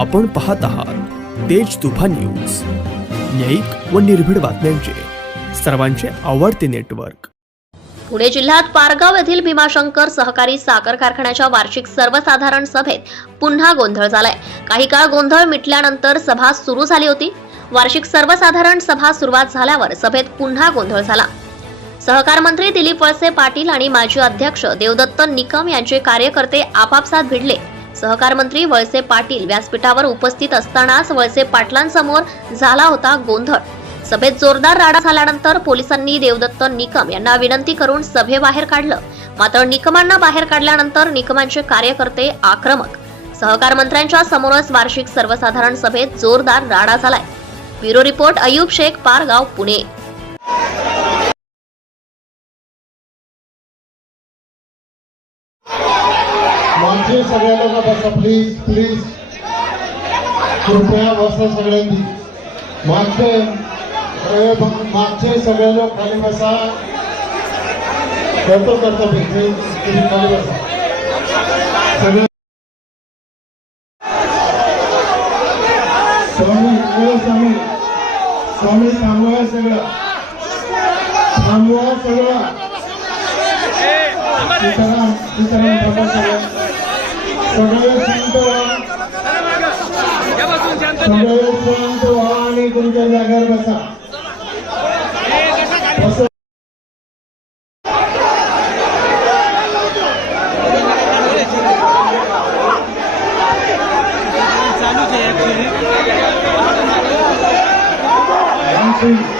आपण पाहत आहात तेज तुफान न्यूज. न्यायिक व निर्भीड बातम्यांचे. सर्वांचे आवडते नेटवर्क. पुणे जिल्ह्यात पारगाव येथील भीमाशंकर सहकारी साखर कारखान्याच्या वार्षिक सर्वसाधारण सभेत पुन्हा गोंधळ झालाय. काही काळ गोंधळ मिटल्यानंतर सभा सुरू झाली होती. वार्षिक सर्वसाधारण सभा सुरुवात झाल्यावर सभेत पुन्हा गोंधळ झाला. सहकार मंत्री दिलीप वळसे पाटील आणि माजी अध्यक्ष देवदत्त निकम यांचे कार्यकर्ते आपापसात भिडले. सहकार मंत्री वळसे पाटील व्यासपीठावर उपस्थित असतानाच वळसे पाटलांसमोर झाला होता गोंधळ. सभेत जोरदार राडा झाल्यानंतर पोलिसांनी देवदत्त निकम यांना विनंती करून सभेबाहेर काढलं. मात्र निकमांना बाहेर काढल्यानंतर निकमांचे कार्यकर्ते आक्रमक. सहकार मंत्र्यांच्या समोरच वार्षिक सर्वसाधारण सभेत जोरदार राडा झालाय. Bureau report Ayub Shaikh Pargaon Pune. मागचे सगळ्या लोक बसा प्लीज प्लीज कृपया बसा सगळ्यांनी. मागचे मागचे सगळे लोक खाली बसा. करतो करतो तुम्ही खाली बसा. सगळे स्वामी ओ स्वामी. स्वामी थांबवा सगळं. थांबवा सगळं. सीताराम सीताराम थांबवा सगळं. सगळे शांत व्हा सगळे शांत व्हा आणि तुमच्या जागेवर बसा बसा. आणखी